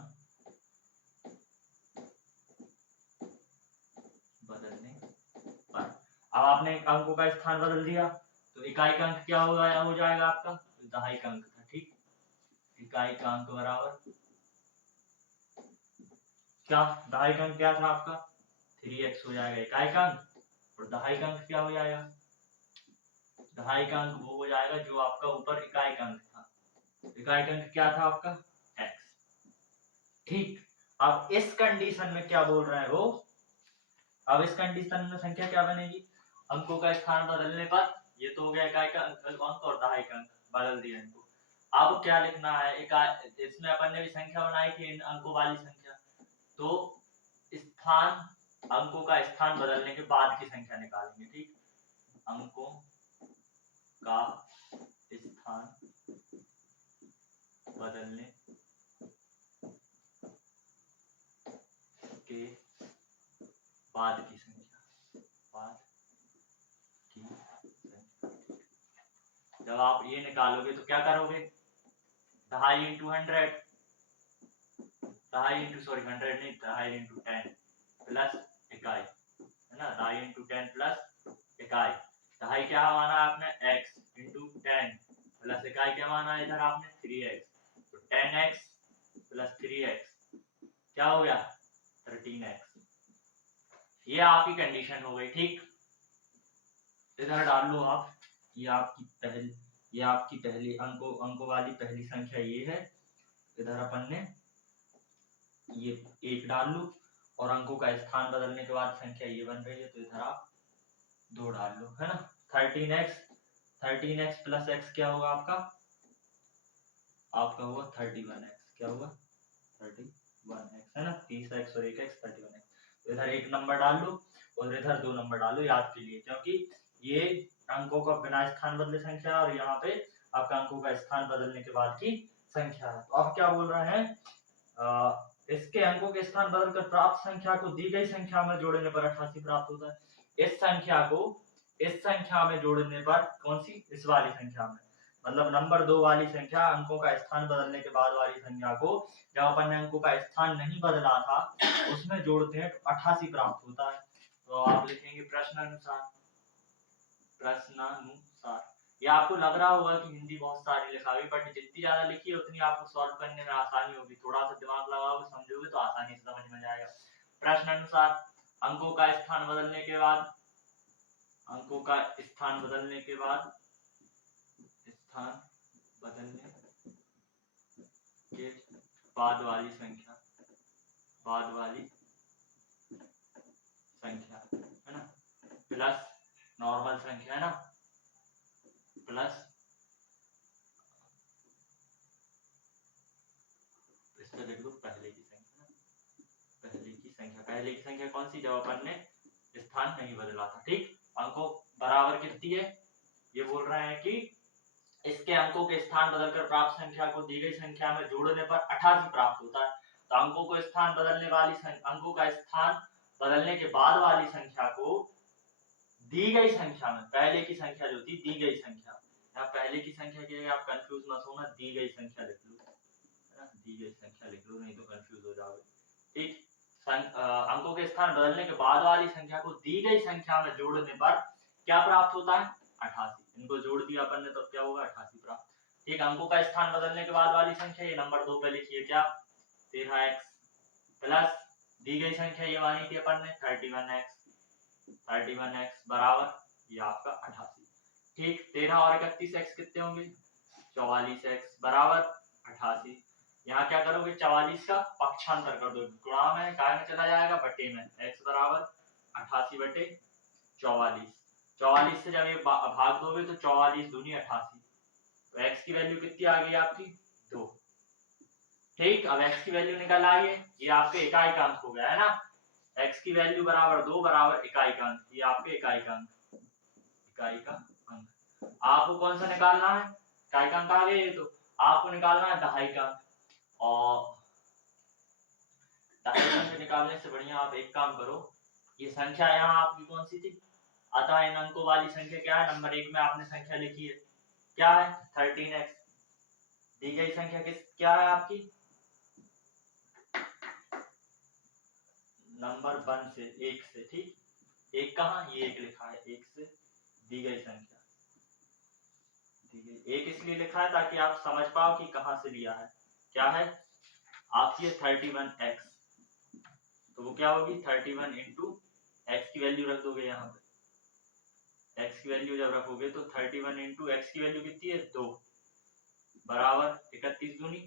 बदलने पर। अब आपने अंकों का स्थान बदल दिया तो इकाई का अंक क्या हो जाएगा आपका, तो दहाई का अंक था, ठीक, इकाई का अंक बराबर क्या, दहाई का अंक क्या था आपका 3x हो जाएगा इकाई का अंक, और दहाई का अंक क्या हो जाएगा, दहाई का अंक वो हो जाएगा जो आपका ऊपर इकाई का अंक था, इकाई का अंक क्या था आपका x। ठीक, अब इस कंडीशन में क्या बोल रहे हैं वो, अब इस कंडीशन में संख्या क्या बनेगी, अंकों का स्थान बदलने पर, ये तो हो गया इकाई का अंक और दहाई का अंक बदल दिया इनको। अब क्या लिखना है, इसमें अपन ने भी संख्या बनाई थी इन अंकों वाली संख्या, तो स्थान, अंकों का स्थान बदलने के बाद की संख्या निकालेंगे, ठीक, अंकों का स्थान बदलने के बाद की संख्या, बाद की संख्या। जब आप ये निकालोगे तो क्या करोगे, दहाई इंटू 100, दहाई इंटू सॉरी 100 नहीं, दहाई इंटू 10 प्लस इकाई, है ना, दहाई इंटू 10 प्लस इकाई, दहाई क्या माना आपने x इंटू 10 प्लस इकाई क्या माना इधर आपने 3x, तो 10x प्लस 3x क्या हो गया 13x। ये आपकी कंडीशन हो गई, ठीक, इधर डाल लो आप, ये आपकी पहली अंकों वाली पहली संख्या ये है, इधर अपन ने ये 1 डाल लो, और अंकों का स्थान बदलने के बाद संख्या ये बन रही है, तो इधर आप 2 डाल लो, है ना। 13x प्लस x क्या होगा आपका होगा 31x, क्या होगा 31x, है ना, 30x और 1x 31x, तो इधर 1 नंबर डाल लो और इधर 2 नंबर डालो याद के लिए, क्योंकि ये अंकों का बिना स्थान बदले संख्या, और यहाँ पे आपका अंकों का स्थान बदलने के बाद की संख्या है। तो अब क्या बोल रहे हैं, इसके अंकों के स्थान बदलकर प्राप्त संख्या को दी गई संख्या में जोड़ने पर 88 प्राप्त होता है। इस संख्या को इस संख्या में जोड़ने पर, कौन सी, इस वाली संख्या में, मतलब नंबर 2 वाली संख्या, अंकों का स्थान बदलने के बाद वाली संख्या को जब अपन ने अंकों का स्थान नहीं बदला था उसमें जोड़ते हैं तो 88 प्राप्त होता है। तो आप लिखेंगे प्रश्नानुसार, प्रश्नानुसार। ये आपको लग रहा होगा कि हिंदी बहुत सारी लिखा हुई, बट जितनी ज्यादा लिखी है उतनी आपको सॉल्व करने में आसानी होगी, थोड़ा सा दिमाग लगाओगे समझोगे तो आसानी से समझ में जाएगा। प्रश्नानुसार, अंकों का स्थान बदलने के बाद, अंकों का स्थान बदलने के बाद, स्थान बदलने के बाद वाली संख्या, बाद वाली संख्या, है ना, प्लस नॉर्मल संख्या, है ना, प्लस इस पे लिख दो पहले की संख्या पहले की संख्या कौन सी, जब अपन ने स्थान नहीं बदला था। ठीक, अंकों बराबर कितनी है, ये बोल रहे हैं कि इसके अंकों के स्थान बदलकर प्राप्त संख्या को दी गई संख्या में जोड़ने पर 88 प्राप्त होता है। तो अंकों को स्थान बदलने वाली अंकों का स्थान बदलने के बाद वाली संख्या को दी गई संख्या में, पहले की संख्या जो थी दी गई संख्या, यहाँ पहले की संख्या के लिए आप कंफ्यूज मत होना, दी गई संख्या लिख लो, है ना, दी गई संख्या लिख लो, नहीं तो कंफ्यूज हो जाओगे। ठीक, अंकों के स्थान बदलने के बाद वाली संख्या को दी गई संख्या में जोड़ने पर क्या प्राप्त होता है, 88। इनको जोड़ दिया अपन ने तो क्या होगा, 88 प्राप्त। ठीक, अंकों का स्थान बदलने के बाद वाली संख्या, ये नंबर 2 पे लिखिए, क्या 13x प्लस दी गई संख्या ये मानी थी अपन ने 31x बराबर ये आपका 88। ठीक, 13 और 31x कितने होंगे, 44x बराबर 88। यहाँ क्या करोगे, 44 का पक्षांतर कर दो, गुणा में काय में चला जाएगा, बटे में, x बराबर 88 बटे 44। 44 से जब ये भाग दोगे तो 44 दूनी 88, तो x की वैल्यू कितनी आ गई आपकी, 2। ठीक, अब x की वैल्यू निकल आई है, ये आपके इकाई का अंक हो गया है ना, x की वैल्यू बराबर 2 बराबर इकाई का अंक, ये आपके इकाई का अंक, इकाई का अंक। आपको कौन सा निकालना है, इकाई का अंक आ गया, ये तो आपको निकालना है दहाई का अंक। और दहाई का अंक निकालने से बढ़िया आप एक काम करो, ये संख्या यहाँ आपकी कौन सी थी, अतः इन अंकों वाली संख्या क्या है, नंबर 1 में आपने संख्या लिखी है, क्या है 13x। दी गई संख्या क्या है आपकी, नंबर 1 से 1 से। ठीक, एक कहाँ, ये 1 लिखा है, 1 से दी गई संख्या, दी गई 1 इसलिए लिखा है ताकि आप समझ पाओ कि कहां से लिया है। क्या है आपकी 31x, तो वो क्या होगी 31 इंटू एक्स की वैल्यू रख दोगे यहाँ पे, x की वैल्यू जब रखोगे तो 31 इंटू एक्स की वैल्यू कितनी है, 2 बराबर 31 दूनी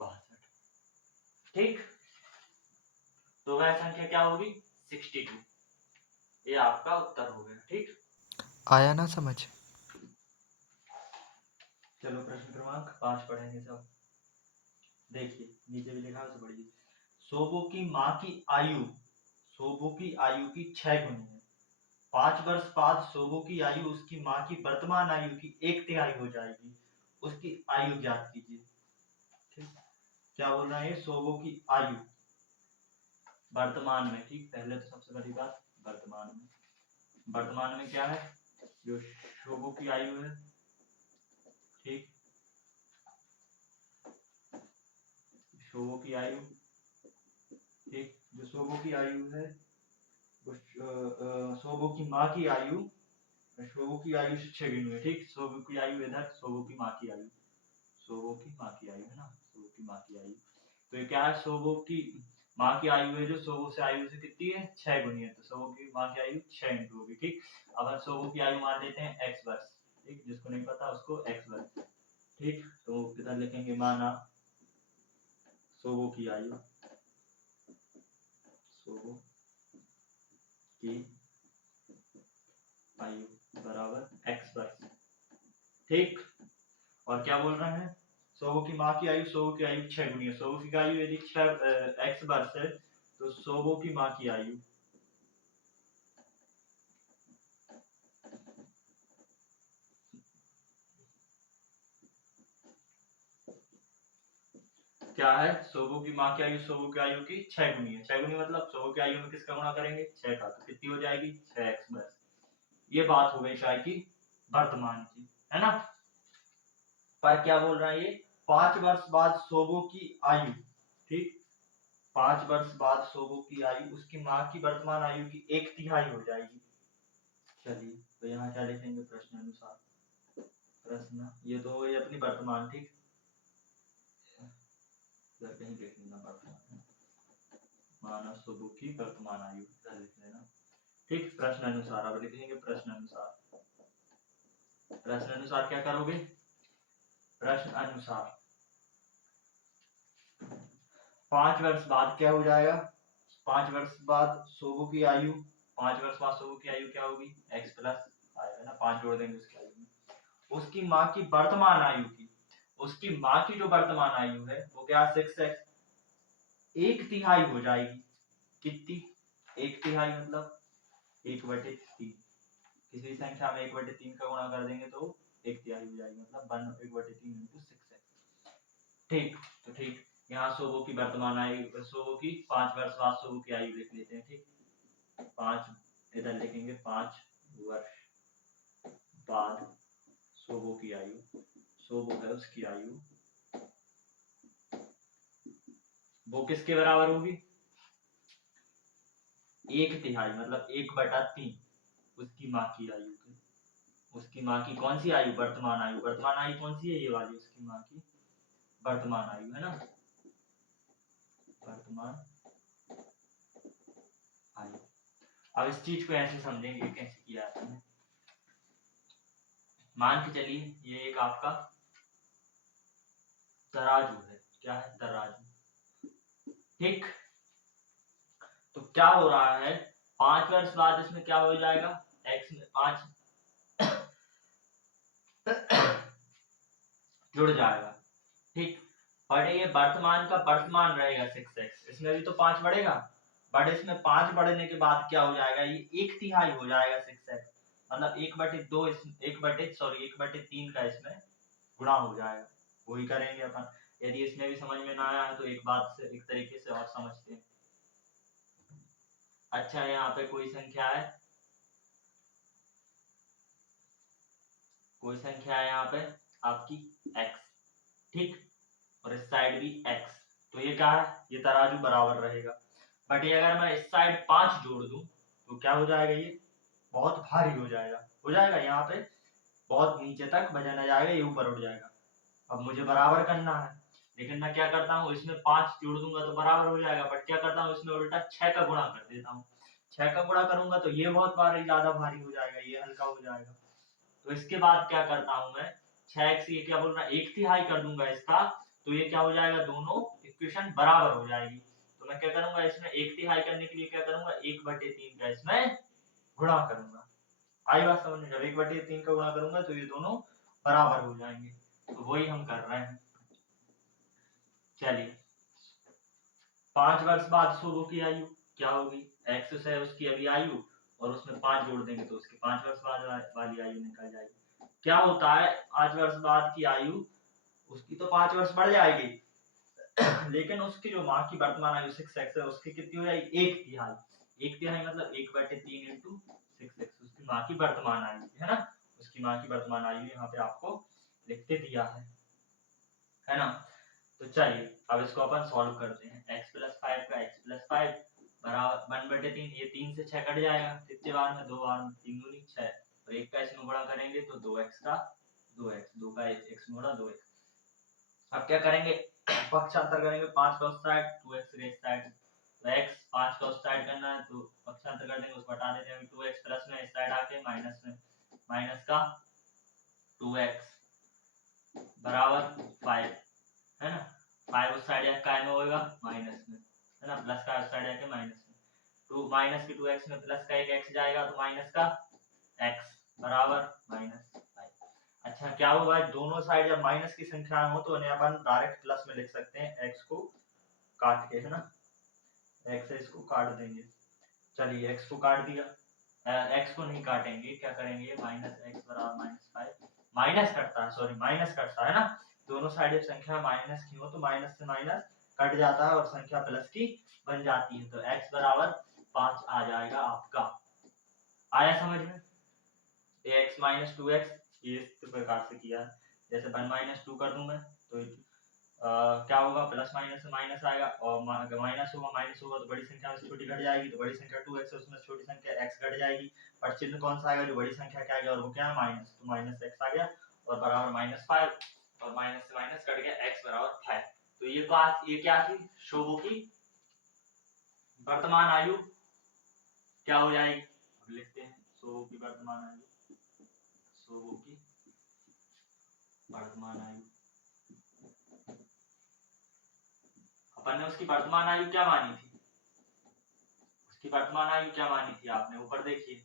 62। ठीक, तो वह संख्या क्या होगी 62, ये आपका उत्तर हो गया। ठीक, आया ना समझ। चलो प्रश्न क्रमांक 5 पढ़ेंगे सब। देखिए नीचे भी लिखा है, पढ़िए। सोबो की माँ की आयु, सोबो की आयु की 6 गुनी है, 5 वर्ष बाद सोबो की आयु उसकी माँ की वर्तमान आयु की 1/3 हो जाएगी, उसकी आयु ज्ञात कीजिए। ठीक, क्या बोल रहा है, सोबो की आयु वर्तमान में। ठीक, पहले तो सबसे बड़ी बात वर्तमान में, वर्तमान में क्या है, जो शोभो की आयु है। ठीक, शोभो की आयु, ठीक, जो शोभो की आयु है, शोभो की माँ की आयु, शोभो की आयु से 6 गुनी है। ठीक, शोभो की आयु इधर, शोभो की माँ की आयु, शोभो की माँ की आयु है ना, शोभो की माँ की आयु, तो ये क्या है, शोभो की माँ की आयु है जो शोभो से आयु से कितनी है, 6 गुनी है, तो शोभो की माँ की आयु 6 इंटू होगी। ठीक, अब हम शोभो की आयु मान लेते हैं x वर्ष। ठीक, जिसको नहीं पता उसको x वर्ष। ठीक, तो इधर लिखेंगे माना शोभो की आयु, शोभो की आयु बराबर x वर्ष। ठीक, और क्या बोल रहे हैं, शोभो की माँ की आयु, शोभो की आयु 6 गुनी है, शोभो की आयु यदि 6 x वर्ष है तो शोभो की माँ की आयु क्या है, शोभो की माँ की आयु शोभो की आयु की 6 गुनी है, 6 गुनी मतलब शोभो की आयु में किसका गुणा करेंगे, 6 का, तो कितनी हो जाएगी 6x वर्ष। ये बात हो गई चाय की वर्तमान की, है ना। पर क्या बोल रहा है ये, 5 वर्ष बाद शोभो की आयु, ठीक, 5 वर्ष बाद शोभो की आयु उसकी माँ की वर्तमान आयु की 1/3 हो जाएगी। चलिए तो यहाँ क्या लिखेंगे प्रश्न अनुसार, प्रश्न ये तो ये अपनी वर्तमान, ठीक, कहीं देख लेना वर्तमान, मानव शोभो की वर्तमान आयु लिख लेना। ठीक, प्रश्न अनुसार अब लिखेंगे प्रश्न अनुसार, प्रश्न अनुसार क्या करोगे, प्रश्न अनुसार 5 वर्ष बाद क्या हो जाएगा, 5 वर्ष बाद शोभो की आयु, 5 वर्ष बाद शोभो की आयु क्या होगी, x प्लस आएगा ना, 5 जोड़ देंगे उसकी आयु में, उसकी माँ की वर्तमान आयु की, उसकी माँ की जो वर्तमान आयु है वो क्या 6x, एक तिहाई हो जाएगी। कितनी? एक तिहाई मतलब 1/3। किसी भी संख्या में 1/3 का गुणा कर देंगे तो एक तिहाई हो जाएगी, मतलब 1/3 इंटू 6x। ठीक, तो ठीक, यहाँ सोबो की वर्तमान आयु, सोबो की 5 वर्ष बाद सोबो की आयु लिख लेते हैं। ठीक, 5 इधर लिखेंगे, 5 वर्ष बाद सोबो की आयु, सोबो है उसकी आयु, वो किसके बराबर होगी? 1/3 मतलब 1/3 उसकी माँ की आयु की। उसकी माँ की कौन सी आयु? वर्तमान आयु। वर्तमान आयु कौन सी है? ये वाली उसकी माँ की वर्तमान आयु है ना, वर्तमान आयु। अब इस चीज को ऐसे समझेंगे कैसे किया जाता है। मान के चलिए ये एक आपका तराजू है। क्या है? तराजू। ठीक, तो क्या हो रहा है, 5 वर्ष बाद इसमें क्या हो जाएगा? x में 5 जुड़ जाएगा। ठीक, पर ये वर्तमान का वर्तमान रहेगा 6x, इसमें भी तो 5 बढ़ेगा, बट इसमें 5 बढ़ने के बाद क्या हो जाएगा? ये 1/3 हो जाएगा 6x, मतलब 1/2 1/3 का इसमें गुणा हो जाएगा। वही करेंगे अपन। यदि इसमें भी समझ में ना आया है तो एक बात से, एक तरीके से और समझते हैं। अच्छा, यहाँ पे कोई संख्या है, कोई संख्या है यहाँ पे आपकी x। ठीक, और इस साइड भी x, तो ये क्या है? ये तराजू बराबर रहेगा। बट ये अगर मैं इस साइड 5 जोड़ दूं तो क्या हो जाएगा? ये बहुत भारी हो जाएगा। हो जाएगा, यहाँ पे बहुत नीचे तक वजन आ जाएगा, ये ऊपर उठ जाएगा। अब मुझे बराबर करना है, लेकिन मैं क्या करता हूँ, इसमें 5 जोड़ दूंगा तो बराबर हो जाएगा, बट क्या करता हूँ, इसमें उल्टा 6 का गुणा कर देता हूँ। 6 का गुणा करूंगा तो ये बहुत भारी, ज्यादा भारी हो जाएगा, ये हल्का हो जाएगा। तो इसके बाद क्या करता हूं मैं, 6x, ये क्या बोल रहा है, 1/3 कर दूंगा इसका, तो ये क्या हो जाएगा? दोनों इक्वेशन बराबर हो जाएगी। तो मैं क्या करूंगा, इसमें 1/3 करने के लिए क्या करूंगा, 1/3 का इसमें गुणा करूंगा। आई बात समझ में? जब 1/3 का गुणा करूंगा तो ये दोनों बराबर हो जाएंगे, तो वही हम कर रहे हैं। चलिए, 5 वर्ष बाद सोबो की आयु क्या होगी? x है उसकी अभी आयु, और उसमें 5 जोड़ देंगे तो उसकी 5 वर्ष बाद वाली आयु निकल जाएगी। क्या होता है, 5 वर्ष बाद की आयु उसकी तो 5 वर्ष बढ़ जाएगी, लेकिन उसकी जो माँ की वर्तमान आयु 6x है, उसकी कितनी हो जाएगी? 1/3। 1/3 मतलब 1/3 इंटू 6x, उसकी माँ की वर्तमान आयु है ना, उसकी माँ की वर्तमान आयु यहाँ पे आपको लिखते दिया है ना। तो चलिए अब इसको अपन सॉल्व करते हैं। x + 5 का x + 5 बराबर 1/3, ये 3 से 6 कट जाएगा, कितने बार में? 2 बार में, 3 दूनी 6, और 1 का इसमें गुणा करेंगे तो 2x का 2x, 2 का x में गुणा 2x। अब क्या करेंगे, पक्षांतर करेंगे, 5 का उस साइड, 2x के इस साइड, तो x 5 का उस साइड करना है तो पक्षांतर कर देंगे, उसको हटा देते हैं। 2x प्लस में इस साइड आके माइनस में, माइनस का 2x बराबर 5 है ना। 5 उस साइड का में होगा माइनस में, है ना, प्लस का उस साइड आके माइनस में, 2 माइनस की 2x में प्लस का एक x जाएगा तो माइनस का x बराबर -5। अच्छा, क्या होगा, दोनों साइड जब माइनस की संख्या हो तो उन्हें अपन डायरेक्ट प्लस में लिख सकते हैं, x को काट के, है ना, x से इसको काट देंगे। चलिए x को काट दिया, x को नहीं काटेंगे, क्या करेंगे, -x बराबर -5, माइनस करता है, सॉरी माइनस करता है ना, दोनों साइड जब संख्या माइनस की हो तो माइनस से माइनस कट जाता है और संख्या प्लस की बन जाती है, तो x बराबर 5 आ जाएगा आपका। आया समझ में? x - 2x ये इस प्रकार से किया, जैसे 1 - 2 कर दूं मैं तो क्या होगा, प्लस माइनस से माइनस आएगा, और माइनस होगा तो बड़ी संख्या में से छोटी घट जाएगी, तो बड़ी संख्या 2x है, उसमें छोटी संख्या x घट जाएगी, पर चिन्ह कौन सा आएगा, जो बड़ी संख्या क्या आएगा, और वो क्या है, माइनस, तो -x आ गया और बराबर -5, और माइनस से माइनस कट गया, x बराबर 5। तो ये क्या थी, शोभू की वर्तमान आयु क्या हो जाएगी, अब लिखते हैं, शोभू की वर्तमान आयु, शोभू की वर्तमान आयु, अपन ने उसकी वर्तमान आयु क्या मानी थी, उसकी वर्तमान आयु क्या मानी थी आपने, ऊपर देखिए,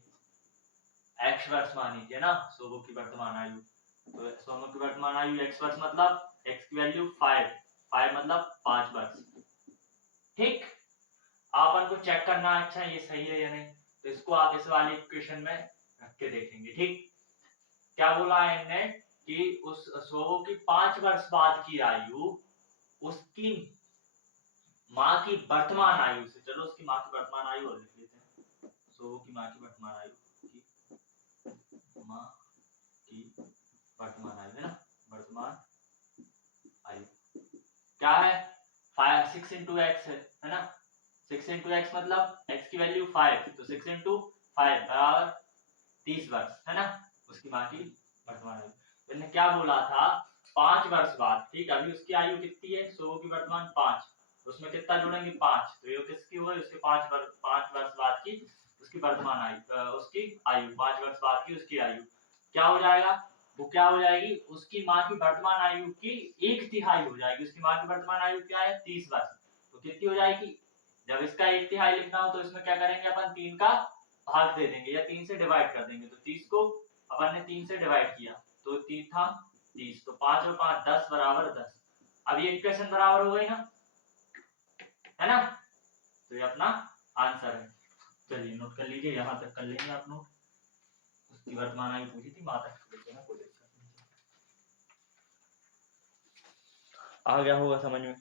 x वर्ष मानी थी, है ना, शोभू की वर्तमान आयु। तो शोभू की वर्तमान आयु x वर्ष मतलब x की वैल्यू 5 मतलब 5 वर्ष। ठीक, आपन को चेक करना अच्छा ये सही है या नहीं, तो इसको आप इस वाले इक्वेशन में रख के देखेंगे। ठीक, क्या बोला है इनने कि उस सोवो की 5 वर्ष बाद की आयु उसकी माँ की वर्तमान आयु से, चलो उसकी माँ की वर्तमान आयु और लिख लेते हैं, सोवो की माँ की वर्तमान आयु की माँ की वर्तमान आयु है ना, वर्तमान आयु क्या है 6 इंटू एक्स है ना, 6 इंटू एक्स मतलब एक्स की वैल्यू 5, तो 6 इंटू 5 बराबर 30 वर्ष है ना, उसकी माँ की वर्तमान आयु। मैंने क्या बोला था 5 वर्ष बाद, ठीक, अभी उसकी आयु कितनी है, सोवो की वर्तमान 5, उसमें कितना जोड़ेंगे 5, तो ये किसकी हुई, उसके 5 वर्ष बाद की उसकी वर्तमान आयु, उसकी आयु 5 वर्ष बाद की उसकी आयु क्या हो जाएगा, वो क्या हो जाएगी, उसकी माँ की वर्तमान आयु की 1/3 हो जाएगी। उसकी माँ की वर्तमान आयु क्या है 30 वर्ष, तो कितनी हो जाएगी, जब इसका 1/3 लिखना हो तो इसमें क्या करेंगे अपन 3 का भाग दे देंगे या 3 से डिवाइड कर देंगे, तो 30 को अपन ने 3 से डिवाइड किया तो 3 था 30, तो 5 और 5 10 बराबर 10। अब ये इक्वेशन बराबर हो गई ना, है ना, तो ये अपना आंसर है। चलिए नोट कर लीजिए, यहां तक कर लेंगे आप नोट, उसकी वर्तमान आयु पूछी थी माता की, ना कोई दिक्कत नहीं, आ गया होगा समझ में।